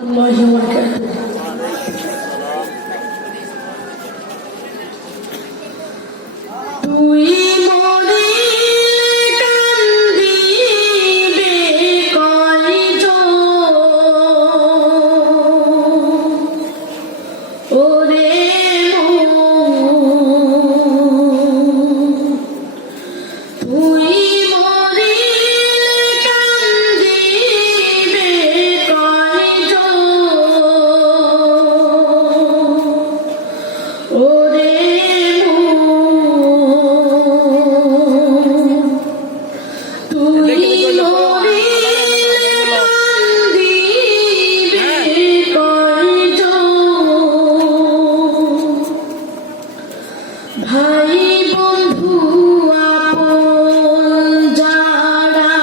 الله وبركاته ভাই বন্ধু আপন যারা